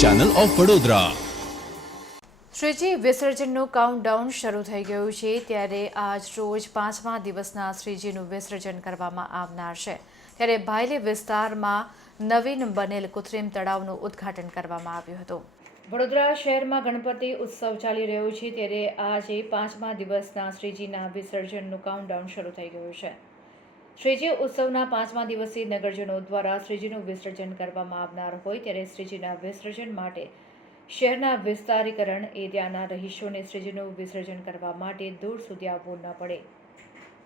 Channel of Vadodara Shriji વિસર્જનનું countdown શરૂ થઈ ગયું છે ત્યારે આજ રોજ પાંચમા દિવસના શ્રીજીનું વિસર્જન કરવામાં આવનાર છે. ત્યારે ભાયલી વિસ્તારમાં નવીન બનેલ કૃત્રિમ તળાવનું ઉદ્ઘાટન કરવામાં આવ્યું હતું. વડોદરા શહેરમાં ગણપતિ ઉત્સવ ચાલી રહ્યો છે ત્યારે આજે પાંચમા દિવસના શ્રીજીના વિસર્જનનું કાઉન્ટડાઉન શરૂ થઈ ગયું છે. શ્રીજી ઉત્સવના પાંચમા દિવસે નગરજનો દ્વારા શ્રીજીનું વિસર્જન કરવામાં આવનાર હોય ત્યારે શ્રીજીના વિસર્જન માટે શહેરના વિસ્તારીકરણ એરિયાના રહીશોને શ્રીજીનું વિસર્જન કરવા માટે દૂર સુધી આવવું ન પડે.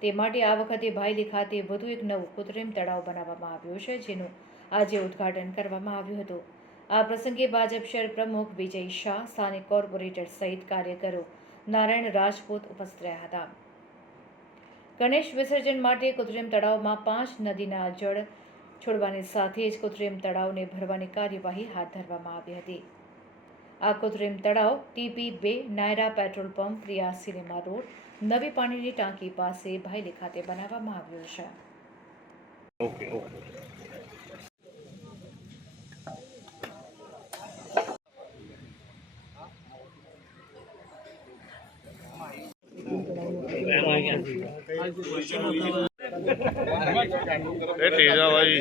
તે માટે આ વખતે ભાયલી ખાતે વધુ એક નવું કૃત્રિમ તળાવ બનાવવામાં આવ્યું છે, જેનું આજે ઉદ્ઘાટન કરવામાં આવ્યું હતું. આ પ્રસંગે ભાજપ શહેર પ્રમુખ વિજય શાહ, સ્થાનિક કોર્પોરેટર સહિત કાર્યકરો નારાયણ રાજપૂત ઉપસ્થિત રહ્યા હતા. ગણેશ વિસર્જન માટે કૃત્રિમ તળાવમાં પાંચ નદીના જળ છોડવાની સાથે જ કૃત્રિમ તળાવને ભરવાની કાર્યવાહી હાથ ધરવામાં આવી હતી. આ કૃત્રિમ તળાવ ટીપી બે Nayara petrol pump Priya cinema road, નવી પાણીની ટાંકી પાસે ભાઈલી ખાતે બનાવવામાં આવ્યું છે. Okay okay. ਇਹ ਠੀਕ ਆ ਬਾਈ।